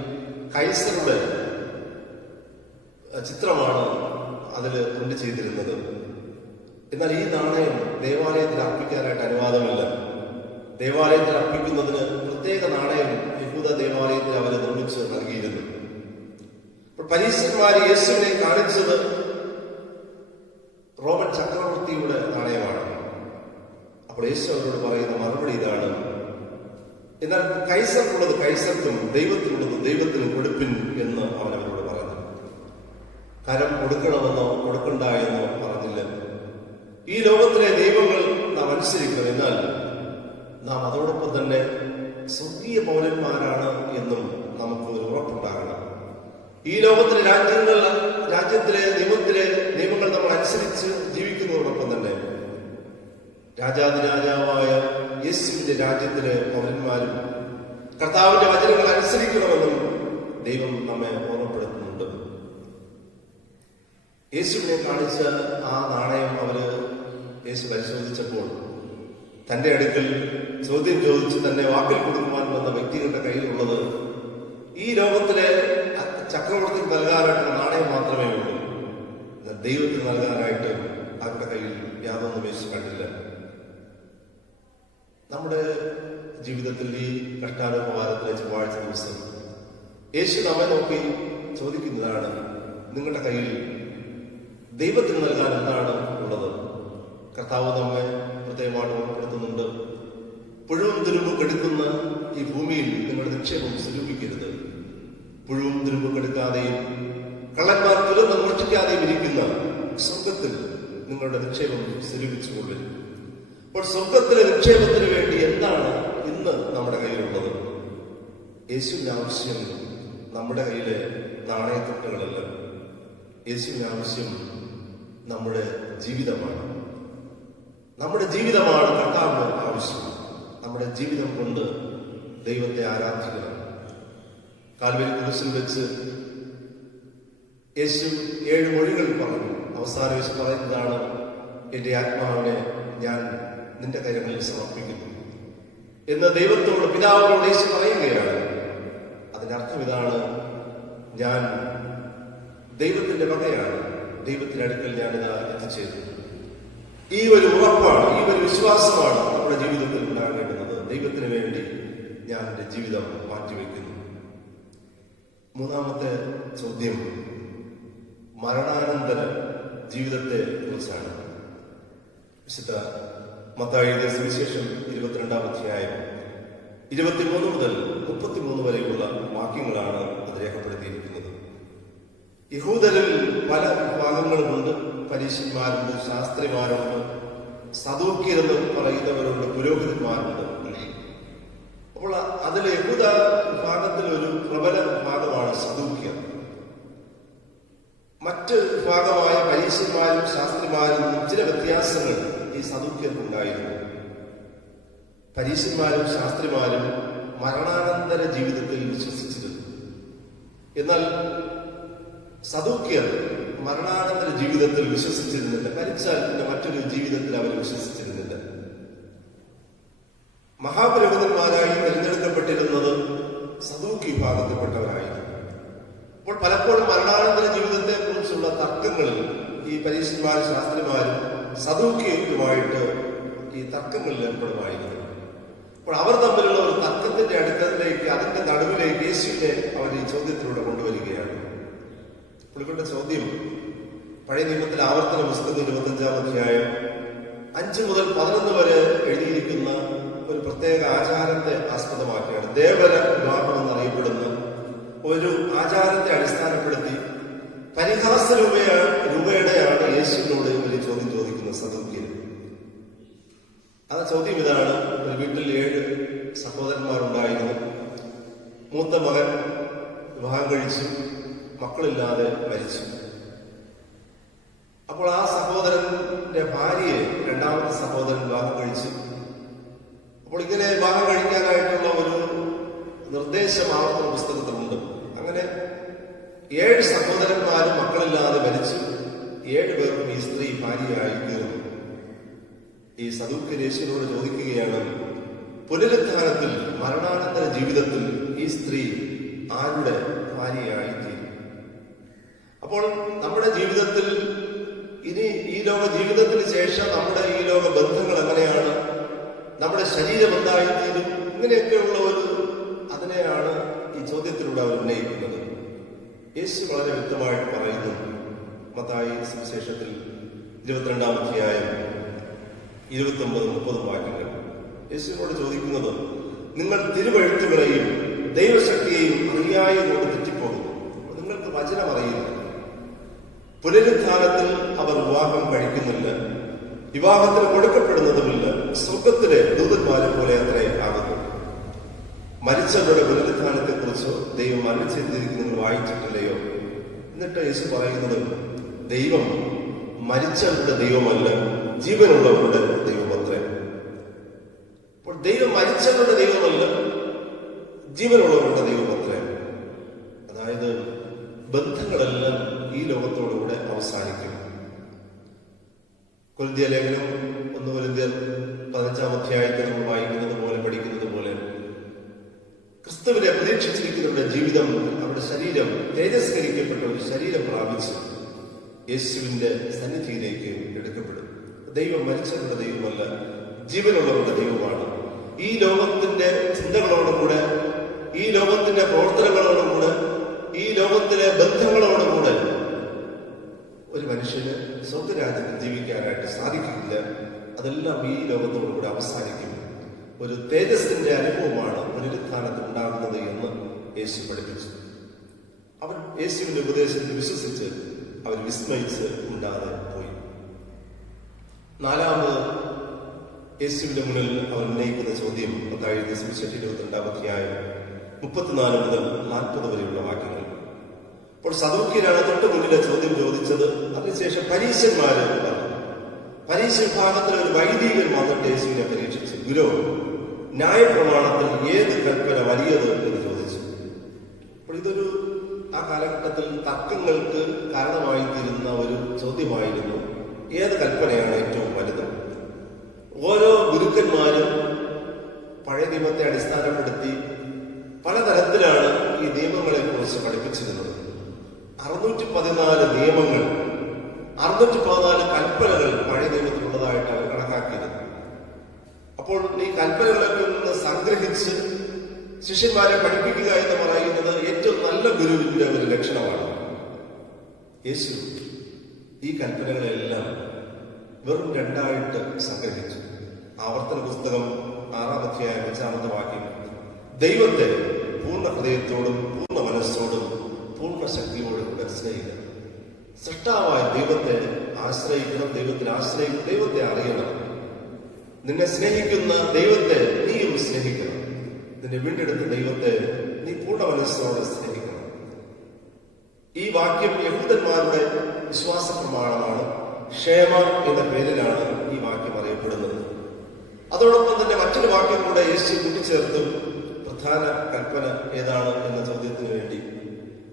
കൈസറുടെ ചിത്രമാണ് അതിൽ പ്രിന്റ് ചെയ്തിരുന്നത്. എന്നാൽ ഈ നാണയം ദേവാലയത്തിൽ അർപ്പിക്കാനായിട്ട് അനുവാദമില്ല. ദേവാലയത്തിൽ അർപ്പിക്കുന്നതിന് പ്രത്യേക നാണയം യഹൂദ ദേവാലയത്തിൽ അവർ നിർമ്മിച്ച് നൽകിയിരുന്നു. അപ്പോൾ പരീശന്മാർ യേശുവിനെ കാണിച്ചത് റോമൻ ചക്രവർത്തിയുടെ നാണയമാണ്. അപ്പോൾ യേശു അവരോട് പറയുന്ന മറുപടി ഇതാണ്, എന്നാൽ കൈസർക്കുള്ളത് കൈസർക്കും ദൈവത്തിനുള്ളത് ദൈവത്തിന് കൊടുപ്പിൻ എന്ന് അവൻ അവരോട് പറഞ്ഞു. കരം കൊടുക്കണമെന്നോ കൊടുക്കണ്ട എന്നോ പറഞ്ഞില്ല. ഈ ലോകത്തിലെ ദൈവങ്ങൾ നാം അനുസരിക്കണം, എന്നാൽ നാം അതോടൊപ്പം തന്നെ സ്വർഗീയ പൗരന്മാരാണ് എന്നും നമുക്ക് ഒരു ഉറപ്പുണ്ടാകണം. ഈ ലോകത്തിലെ രാജ്യത്തിലെ നിയമങ്ങൾ നമ്മൾ അനുസരിച്ച് ജീവിക്കുന്നതോടൊപ്പം തന്നെ രാജാതിരാജാവായ യേശുവിന്റെ രാജ്യത്തിലെ പൗരന്മാരും കർത്താവിന്റെ വചനങ്ങൾ അനുസരിക്കണമെന്നും ദൈവം നമ്മെ ഓർമ്മപ്പെടുത്തുന്നുണ്ട്. യേശുവിനെ കാണിച്ച ആ നാണയം യേശു പരിശോധിച്ചപ്പോൾ തന്റെ അടുക്കൽ ചോദ്യം ചോദിച്ച് തന്നെ വാക്കിൽ കൊടുക്കുവാൻ വന്ന വ്യക്തികളുടെ കയ്യിലുള്ളത് ഈ ലോകത്തിലെ ചക്രവർത്തിക്ക് നൽകാനായിട്ടുള്ള നാണയം മാത്രമേ ഉള്ളൂ. ദൈവത്തിന് നൽകാനായിട്ട് അവരുടെ കയ്യിൽ യാതൊന്നും യേശു കണ്ടില്ല. നമ്മുടെ ജീവിതത്തിൽ ഈ കഷ്ടാനുഭവാരത്തിലെ ചൊവ്വാഴ്ച ദിവസം യേശു നമ്മെ നോക്കി ചോദിക്കുന്നതാണ്, നിങ്ങളുടെ കയ്യിൽ ദൈവത്തിന് നൽകാൻ എന്താണ് ഉള്ളത്? കർത്താവ് നമ്മെ പ്രത്യേകമായിട്ട് ഓർമ്മപ്പെടുത്തുന്നുണ്ട്. പുഴുവും തുരുമ്പും കെടുക്കുന്ന ഈ ഭൂമിയിൽ നിങ്ങളുടെ നിക്ഷേപം സ്വരൂപിക്കരുത്. പുഴുവും തുരുമ്പും കെടുക്കാതെയും കള്ളന്മാർ തുരന്ന് മോഷ്ടിക്കാതെയും ഇരിക്കുന്ന സ്വർഗത്തിൽ നിങ്ങളുടെ നിക്ഷേപം സ്വരൂപിച്ചുകൊള്ളും. അപ്പോൾ സ്വർഗത്തിലെ നിക്ഷേപത്തിന് വേണ്ടി എന്താണ് ഇന്ന് നമ്മുടെ കയ്യിലുള്ളത്? യേശുവിന് ആവശ്യം നമ്മുടെ കയ്യിലെ നാണയത്തുട്ടുകളല്ല. യേശുവിന് ആവശ്യം നമ്മുടെ ജീവിതമാണ്. നമ്മുടെ ജീവിതമാണ് കർത്താവിന് ആവശ്യം. നമ്മുടെ ജീവിതം കൊണ്ട് ദൈവത്തെ ആരാധിക്കണം. കാൽവരി കുരിശിൽ വെച്ച് യേശു 7 മൊഴികൾ പറഞ്ഞു. അവസാനം യേശു പറയുന്നതാണ്, എന്റെ ആത്മാവിനെ ഞാൻ നിന്റെ കരങ്ങളിൽ സമർപ്പിക്കുന്നു എന്ന് ദൈവത്തോട്, പിതാവിനോട് യേശു പറയുകയാണ്. അതിന്റെ അർത്ഥം ഇതാണ്, ഞാൻ ദൈവത്തിന്റെ വകയാണ്, ദൈവത്തിന്റെ അടുക്കൽ ഞാനിതാ എത്തിച്ചേരുന്നു. ഈ ഒരു ഉറപ്പാണ്, ഈ ഒരു വിശ്വാസമാണ് നമ്മുടെ ജീവിതത്തിൽ ഉണ്ടാകേണ്ടുന്നത്. ദൈവത്തിന് വേണ്ടി ഞാൻ എന്റെ ജീവിതം മാറ്റിവെക്കുന്നു. മൂന്നാമത്തെ ചോദ്യം മരണാനന്തര ജീവിതത്തെ കുറിച്ചാണ്. വിശുദ്ധ മത്തായി എഴുതിയ സുവിശേഷം 22-ാം അധ്യായം 23 മുതൽ 33 വരെയുള്ള വാക്യങ്ങളാണ് അത് രേഖപ്പെടുത്തിയിരിക്കുന്നത്. യഹൂദരിൽ പല വിഭാഗങ്ങളുമുണ്ട്. പരീശന്മാരുണ്ട്, ശാസ്ത്രിമാരുണ്ട്, സദൂക്യരെന്ന് പറയുന്നവരുണ്ട്, പുരോഹിതന്മാരുണ്ട്. അപ്പോൾ അതിൽ യഹൂദ വിഭാഗത്തിൽ ഒരു പ്രബല വിഭാഗമാണ് സദൂക്യർ. മറ്റ് വിഭാഗമായ പരീശന്മാരും ശാസ്ത്രിമാരും ചില വ്യത്യാസങ്ങൾ ഈ സദൂക്യർക്കുണ്ടായിരുന്നു. പരീശന്മാരും ശാസ്ത്രിമാരും മരണാനന്തര ജീവിതത്തിൽ വിശ്വസിച്ചിരുന്നു. എന്നാൽ സദൂക്യർ മരണാനന്തര ജീവിതത്തിൽ വിശ്വസിച്ചിരുന്നില്ല. മരിച്ചാൽ പിന്നെ മറ്റൊരു ജീവിതത്തിൽ അവർ വിശ്വസിച്ചിരുന്നില്ല. മഹാപുരോഹിതന്മാരായി തിരഞ്ഞെടുക്കപ്പെട്ടിരുന്നത് സദൂക്യ വിഭാഗത്തിൽപ്പെട്ടവരായിരുന്നു. അപ്പോൾ പലപ്പോഴും മരണാനന്തര ജീവിതത്തെ കുറിച്ചുള്ള തർക്കങ്ങളിൽ ഈ പരീശന്മാരും ശാസ്ത്രിമാരും സദൂക്യരുമായിട്ട് ഈ തർക്കങ്ങളിൽ ഏർപ്പെടുമായിരുന്നു. അപ്പോൾ അവർ തമ്മിലുള്ള ഒരു തർക്കത്തിന്റെ അടുക്കലേക്ക്, അതിന്റെ നടുവിലേക്ക് യേശുവിനെ അവർ ഈ ചോദ്യത്തിലൂടെ കൊണ്ടുവരികയാണ്. പുള്ളികളുടെ ചോദ്യം പഴയ നിയമത്തിലെ ആവർത്തന പുസ്തകം 25-ാം അധ്യായം 5 മുതൽ 11 വരെ എഴുതിയിരിക്കുന്ന ഒരു പ്രത്യേക ആചാരത്തെ ആസ്പദമാക്കിയാണ്. ദേവര വിവാഹം എന്നറിയപ്പെടുന്ന ഒരു ആചാരത്തെ അടിസ്ഥാനപ്പെടുത്തി പരിഹാസ രൂപയുടെയാണ് യേശുവിനോട് ഒരു ചോദ്യം ചോദിക്കുന്നത് സദൂക്യർ. ആ ചോദ്യം ഇതാണ്: ഒരു വീട്ടിൽ 7 സഹോദരന്മാരുണ്ടായിരുന്നു. മൂത്ത മകൻ വിവാഹം കഴിച്ചു, മക്കളില്ലാതെ മരിച്ചു. അപ്പോൾ ആ സഹോദരന്റെ ഭാര്യയെ രണ്ടാമത്തെ സഹോദരൻ വിവാഹം കഴിച്ചു. അപ്പോൾ ഇങ്ങനെ വിവാഹം കഴിക്കാനായിട്ടുള്ള ഒരു നിർദ്ദേശം ആവർത്തന പുസ്തകത്തിലുണ്ട്. അങ്ങനെ 7 സഹോദരന്മാരും മക്കളില്ലാതെ മരിച്ചു. 7 പേർക്കും ഈ സ്ത്രീ ഭാര്യയായി തീർന്നു. ഈ സദൂക്യർ യേശുവിനോട് ചോദിക്കുകയാണ്, പുനരുത്ഥാനത്തിൽ, മരണാനന്തര ജീവിതത്തിൽ ഈ സ്ത്രീ ആരുടെ ഭാര്യയായി തീരും? അപ്പോൾ നമ്മുടെ ജീവിതത്തിൽ ഇനി ഈ ലോക ജീവിതത്തിന് ശേഷം നമ്മുടെ ഈ ലോക ബന്ധങ്ങൾ എങ്ങനെയാണ്, നമ്മുടെ ശരീരം എന്തായിത്തീരും, ഇങ്ങനെയൊക്കെയുള്ള അതിനെയാണ് ഈ ചോദ്യത്തിലൂടെ അവർ ഉന്നയിക്കുന്നത്. യേശു വളരെ വ്യക്തമായിട്ട് പറയുന്നു. മത്തായി സുവിശേഷത്തിൽ 22-ാം അധ്യായം 29-30 വാക്യങ്ങൾ യേശുവിനോട് ചോദിക്കുന്നത്, നിങ്ങൾ തിരുവെഴുത്തുകളെയും ദൈവശക്തിയെയും അറിയായി കൊണ്ട് തെറ്റിപ്പോകുന്നു. നിങ്ങൾക്ക് വചനം അറിയില്ല. പുനരുത്ഥാനത്തിൽ അവർ വിവാഹം കഴിക്കുന്നില്ല, വിവാഹത്തിന് കൊടുക്കപ്പെടുന്നതുമില്ല, സ്വർഗത്തിലെ ദൂതന്മാരെ പോലെ അത്രേ ആകുന്നു. മരിച്ചവരുടെ പുനരുത്ഥാനത്തെ കുറിച്ചോ ദൈവം മരണിച്ചെത്തിയിരിക്കുന്നത് വായിച്ചിട്ടില്ലയോ? എന്നിട്ട് യേശു പറയുന്നത്, ദൈവം മരിച്ചവരുടെ ദൈവമല്ല, ജീവനുള്ളവരുടെ ദൈവമത്രേ. അപ്പോൾ ദൈവം മരിച്ചവരുടെ ദൈവമല്ല, ജീവനുള്ളവരുടെ ദൈവമത്രേ. അതായത് ബന്ധങ്ങളെല്ലാം ഈ ലോകത്തോടുകൂടെ അവസാനിക്കും. കൊരിന്ത്യ ലേഖനം 1 കൊരിന്ത്യർ 15-ാം അധ്യായത്തിൽ നമ്മൾ വായിക്കുന്നത് പോലെ, പഠിക്കുന്നത് പോലെ, ക്രിസ്തുവിനെ പ്രതീക്ഷിച്ചിരിക്കുന്നവരുടെ ജീവിതം, അവരുടെ ശരീരം തേജസ്കരിക്കപ്പെട്ട ഒരു ശരീരം പ്രാപിച്ച് യേശുവിന്റെ സന്നിധിയിലേക്ക് എടുക്കപ്പെടും. ദൈവം മരിച്ചവരുടെ ദൈവമല്ല, ജീവനുള്ളവരുടെ ദൈവമാണ്. ഈ ലോകത്തിന്റെ ചിന്തകളോടുകൂടെ, ഈ ലോകത്തിന്റെ പ്രവർത്തനങ്ങളോടുകൂടെ, ഈ ലോകത്തിലെ ബന്ധങ്ങളോടുകൂടെ ഒരു മനുഷ്യന് സ്വർഗരാജ്യത്തിൽ ജീവിക്കാനായിട്ട് സാധിക്കില്ല. അതെല്ലാം ഈ ലോകത്തോടുകൂടെ അവസാനിക്കും. ഒരു തേജസ്സിന്റെ അനുഭവമാണ് പുനരുത്ഥാനത്തിൽ ഉണ്ടാകുന്നത് എന്ന് യേശു പഠിപ്പിച്ചു. അവർ യേശുവിന്റെ ഉപദേശത്തിൽ വിശ്വസിച്ച് അവർ വിസ്മയിച്ച് ഉണ്ടാതെ പോയി. 4-ാമത് യേശുവിന്റെ മുന്നിൽ അവർ ഉന്നയിക്കുന്ന ചോദ്യം മത്തായി സുവിശേഷം 22-ാം അധ്യായം 34 മുതൽ 40 വരെയുള്ള വാക്യങ്ങൾ. അപ്പോൾ സദൂക്യരാണ് തൊട്ട് മുന്നിലെ ചോദ്യം ചോദിച്ചത്. അതിനുശേഷം പരീശന്മാര് പറഞ്ഞു. പരീശ വിഭാഗത്തിലെ ഒരു വൈദികൻ വന്നിട്ട് യേശുവിനെ പരീക്ഷിച്ചു. ഗുരു, ന്യായപ്രമാണത്തിൽ ഏത് കൽപ്പന വലിയത് എന്ന് ചോദിച്ചു. അപ്പോൾ ഇതൊരു ആ കാലഘട്ടത്തിൽ തർക്കങ്ങൾക്ക് കാരണമായി തീരുന്ന ഒരു ചോദ്യമായിരുന്നു. ഏത് കൽപ്പനയാണ് ഏറ്റവും വലുത്? ഓരോ ഗുരുക്കന്മാരും പഴയ നിയമത്തെ അടിസ്ഥാനപ്പെടുത്തി പലതരത്തിലാണ് ഈ നിയമങ്ങളെ കുറിച്ച് പഠിപ്പിച്ചിരുന്നത്. 614 നിയമങ്ങൾ, 614 കൽപ്പനകൾ പഴയ നിയമത്തിലുള്ളതായിട്ട് അവർ കണക്കാക്കിയിരുന്നു. അപ്പോൾ ഈ കൽപ്പനകളൊക്കെ നിന്ന് സംഗ്രഹിച്ച് ശിഷ്യന്മാരെ പഠിപ്പിക്കുക എന്ന് പറയുന്നത് ഏറ്റവും നല്ല ഗുരുവിന്റെ ഒരു ലക്ഷണമാണ്. യേശു ഈ കൽപ്പനകളെല്ലാം വെറും 2ആയിട്ട് സംഗ്രഹിച്ചു. ആവർത്തന പുസ്തകം 6-ാം അധ്യായം 5-ാമത്തെ വാക്യം, ദൈവത്തെ പൂർണ്ണ ഹൃദയത്തോടും പൂർണ്ണ മനസ്സോടും പൂർണ്ണ ശക്തിയോടും കൂടെ സ്നേഹിക്കണം. സൃഷ്ടാവായ ദൈവത്തെ ആശ്രയിക്കണം, ദൈവത്തെ അറിയണം. നിന്നെ സ്നേഹിക്കുന്ന ദൈവത്തെ നീയും സ്നേഹിക്കണം. നിന്നെ വീണ്ടെടുത്ത ദൈവത്തെ നീ പൂർണ്ണ മനസ്സോടെ സ്നേഹിക്കണം. ഈ വാക്യം യഹൂദന്മാരുടെ വിശ്വാസ പ്രമാണമാണ്. ക്ഷേമ എന്ന പേരിലാണ് ഈ വാക്യം അറിയപ്പെടുന്നത്. അതോടൊപ്പം തന്നെ മറ്റൊരു വാക്യം കൂടെ യേശു കൂട്ടിച്ചേർത്തും പ്രധാന കൽപ്പന ഏതാണ് എന്ന ചോദ്യത്തിന് വേണ്ടി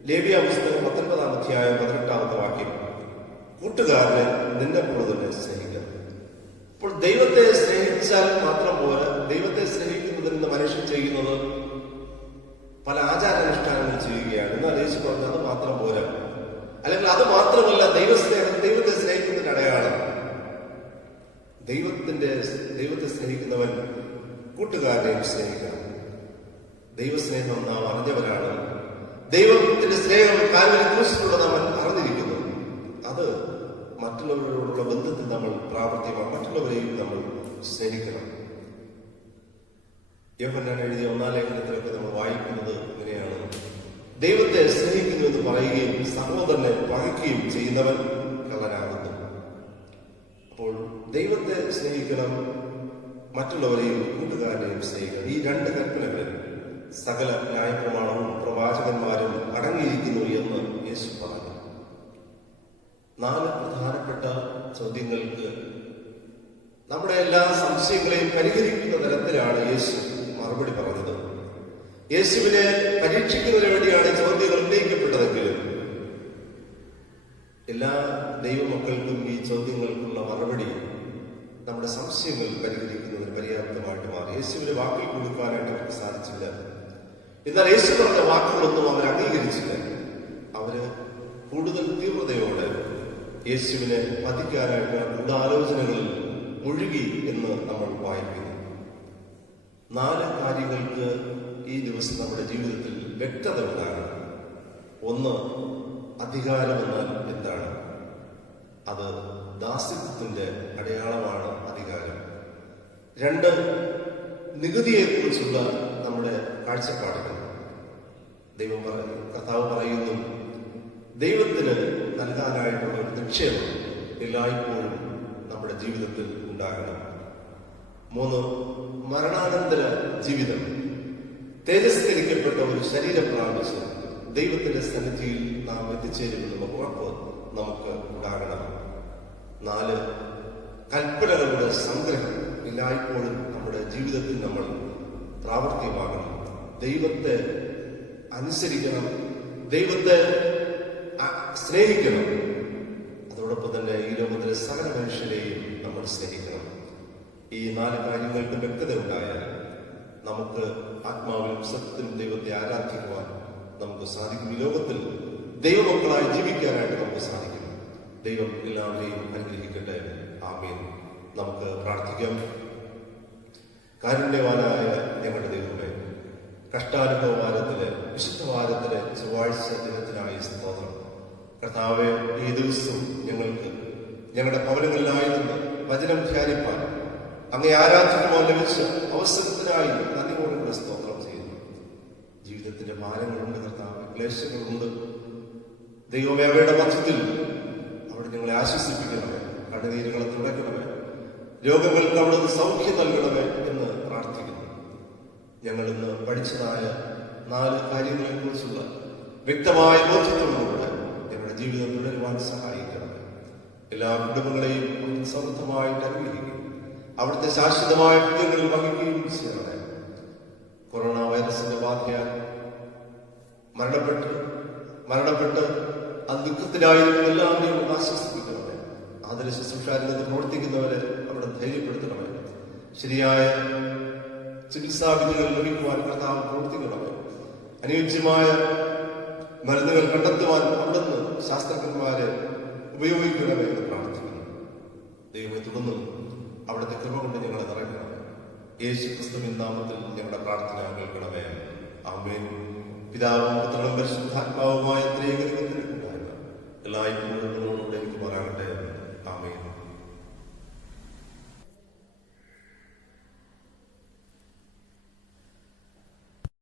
ലേവ്യ പുസ്തകം 19-ാം അധ്യായം 18-ാമത്തെ വാക്യം, കൂട്ടുകാരനെ നിന്നെ പോലെ തന്നെ സ്നേഹിക്കണം. അപ്പോൾ ദൈവത്തെ സ്നേഹിച്ചാൽ മാത്രം പോരാ. ദൈവത്തെ സ്നേഹിക്കുന്നതിൽ നിന്ന് മനുഷ്യൻ ചെയ്യുന്നത് പല ആചാരാനുഷ്ഠാനങ്ങൾ ചെയ്യുകയാണ്. എന്നാൽ യേശു പറഞ്ഞത് അത് മാത്രം പോരാ. അല്ലെങ്കിൽ അത് മാത്രമല്ല, ദൈവത്തെ സ്നേഹിക്കുന്നതിന്റെ അടയാളം. ദൈവത്തെ സ്നേഹിക്കുന്നവൻ കൂട്ടുകാരനെയും സ്നേഹിക്കണം. ദൈവസ്നേഹം നാം അറിഞ്ഞവരാണ്. ദൈവത്തിന്റെ സ്നേഹം കാൽവരി ക്രൂശിലൂടെ നമ്മൾ അറിഞ്ഞിരിക്കുന്നു. അത് മറ്റുള്ളവരോടുള്ള ബന്ധത്തിൽ നമ്മൾ പ്രാവർത്തികമാണ്. മറ്റുള്ളവരെയും നമ്മൾ സ്നേഹിക്കണം. യോഹന്നാൻ എഴുതിയ 1-ാം ലേഖനത്തിലൊക്കെ നമ്മൾ വായിക്കുന്നത് ഇങ്ങനെയാണ്: ദൈവത്തെ സ്നേഹിക്കുന്നു എന്ന് പറയുകയും സഹോദരനെ പകയ്ക്കുകയും ചെയ്യുന്നവൻ കള്ളനാകുന്നു. അപ്പോൾ ദൈവത്തെ സ്നേഹിക്കണം, മറ്റുള്ളവരെയും കൂട്ടുകാരനെയും സ്നേഹിക്കണം. ഈ രണ്ട് കൽപ്പനകളിൽ സകല ന്യായപ്രമാണവും പ്രവാചകന്മാരും അടങ്ങിയിരിക്കുന്നു എന്ന് യേശു പറഞ്ഞു. 4 പ്രധാനപ്പെട്ട ചോദ്യങ്ങൾക്ക് നമ്മുടെ എല്ലാ സംശയങ്ങളെയും പരിഹരിക്കുന്ന തരത്തിലാണ് യേശു മറുപടി പറഞ്ഞത്. യേശുവിനെ പരീക്ഷിക്കുന്നതിന് വേണ്ടിയാണ് ചോദ്യങ്ങൾ ഉന്നയിക്കപ്പെട്ടതെങ്കിലും എല്ലാ ദൈവമക്കൾക്കും ഈ ചോദ്യങ്ങൾക്കുള്ള മറുപടി നമ്മുടെ സംശയങ്ങൾ പരിഹരിക്കുന്നതിന് പര്യാപ്തമായിട്ട് മാറി. യേശുവിന് വാക്കിൽ കൊടുക്കാനായിട്ട് അവർക്ക് സാധിച്ചില്ല. എന്നാൽ യേശു പറഞ്ഞ വാക്കുകളൊന്നും അവർ അംഗീകരിച്ചില്ല. അവര് കൂടുതൽ തീവ്രതയോടെ യേശുവിനെ വധിക്കാനായിട്ട് ഗൂഢാലോചനകളിൽ മുഴുകി എന്ന് നമ്മൾ വായിക്കുന്നു. 4 കാര്യങ്ങൾക്ക് ഈ ദിവസം നമ്മുടെ ജീവിതത്തിൽ വ്യക്തത ഉണ്ടാകണം. 1, അധികാരമെന്നാൽ എന്താണ്? അത് ദാസ്യത്വത്തിന്റെ അടയാളമാണ് അധികാരം. 2, നികുതിയെക്കുറിച്ചുള്ള നമ്മുടെ കാഴ്ചപ്പാടുകൾ. കർത്താവ് പറയുന്നു, ദൈവത്തിന് നൽകാനായിട്ടുള്ള ഒരു നിക്ഷേപം എല്ലായ്പ്പോഴും നമ്മുടെ ജീവിതത്തിൽ ഉണ്ടാകണം. 3, മരണാനന്തര ജീവിതം. തേജസ്കരിക്കപ്പെട്ട ഒരു ശരീരം പ്രാപിച്ച് ദൈവത്തിന്റെ സന്നിധിയിൽ നാം എത്തിച്ചേരുമെന്നുള്ള ഉറപ്പ് നമുക്ക് ഉണ്ടാകണം. 4, കൽപ്പനകളുടെ സംഗ്രഹം എല്ലായ്പ്പോഴും നമ്മുടെ ജീവിതത്തിൽ നമ്മൾ പ്രാവർത്തികമാകണം. ദൈവത്തെ അനുസരിക്കണം, ദൈവത്തെ സ്നേഹിക്കണം. അതോടൊപ്പം തന്നെ ഈ ലോകത്തിലെ സകല മനുഷ്യരെയും നമ്മൾ സ്നേഹിക്കണം. ഈ 4 കാര്യങ്ങൾക്ക് വ്യക്തത ഉണ്ടായാൽ നമുക്ക് ആത്മാവിലും സത്യത്തിലും ദൈവത്തെ ആരാധിക്കുവാൻ നമുക്ക് സാധിക്കും. ഈ ലോകത്തിൽ ദൈവമക്കളായി ജീവിക്കാനായിട്ട് നമുക്ക് സാധിക്കും. ദൈവം എല്ലാവരെയും അനുഗ്രഹിക്കട്ടെ. ആമേൻ. നമുക്ക് പ്രാർത്ഥിക്കാം. കാരുണ്യവാനായ ഞങ്ങളുടെ ദൈവമേ, കഷ്ടാനുഭവ വാരത്തിലെ വിശുദ്ധ വാരത്തിലെ ചൊവ്വാഴ്ച ദിനത്തിനായി സ്തോത്രം. കർത്താവെ, ഈ ദിവസം ഞങ്ങൾക്ക് ഞങ്ങളുടെ ഭവനങ്ങളിലായിരുന്നു വചനം ധ്യാനിപ്പാൻ, അങ്ങേ ആരാധിക്കുവാൻ ലഭിച്ച അവസരത്തിനായി നന്ദിയോടുകൂടെ സ്തോത്രം ചെയ്യുന്നു. ജീവിതത്തിന്റെ ഭാരങ്ങളുണ്ട് കർത്താവ്, ക്ലേശങ്ങളുണ്ട്. ദൈവമേ, അവയുടെ മധ്യത്തിൽ അവിടെ ഞങ്ങളെ ആശ്വസിപ്പിക്കണമേ, കണ്ണുനീരുകളെ തുടയ്ക്കണമേ, രോഗങ്ങൾക്ക് അവിടുന്ന് സൗഖ്യം നൽകണമേ എന്ന് പ്രാർത്ഥിക്കുന്നു. ഞങ്ങൾ ഇന്ന് പഠിച്ചതായ 4 കാര്യങ്ങളെ കുറിച്ചുള്ള വ്യക്തമായ ബോധ്യത്തോടുകൂടെ ഞങ്ങളുടെ ജീവിതം തുടരുവാൻ സഹായിക്കണമേ. എല്ലാ കുടുംബങ്ങളെയും സമൃദ്ധമായിട്ട് അനുഗ്രഹിക്കും, അവിടുത്തെ ശാശ്വതമായ പുണ്യങ്ങളിൽ വഹിക്കുകയും ചെയ്യണമേ. കൊറോണ വൈറസിന്റെ ബാധയാൽ മരണപ്പെട്ട് അത് ദുഃഖത്തിലായിരിക്കുന്ന എല്ലാവരെയും ആശ്വസിപ്പിക്കണമേ. അതിന് ശുശ്രൂഷാരംഗത്ത് പ്രവർത്തിക്കുന്നവരെ അവിടെ ധൈര്യപ്പെടുത്തണമേ. ശരിയായ ചികിത്സാവിധികൾ ലഭിക്കുവാൻ കർത്താവ് പ്രവർത്തിക്കണമേ. അനുയോജ്യമായ മരുന്നുകൾ കണ്ടെത്തുവാൻ അവിടുന്ന് ശാസ്ത്രജ്ഞന്മാരെ ഉപയോഗിക്കണമേ എന്ന് പ്രാർത്ഥിക്കുന്നു. ദൈവമേ, തുടർന്നും അവിടുത്തെ കൃപ കൊണ്ട് ഞങ്ങളെ നിറയ്ക്കണമേ. യേശു ക്രിസ്തുവിൻ നാമത്തിൽ ഞങ്ങളുടെ പ്രാർത്ഥന കേൾക്കണമേ. ആമേൻ. പിതാവും പുത്രനും പരിശുദ്ധാത്മാവുമായ ത്രിയേക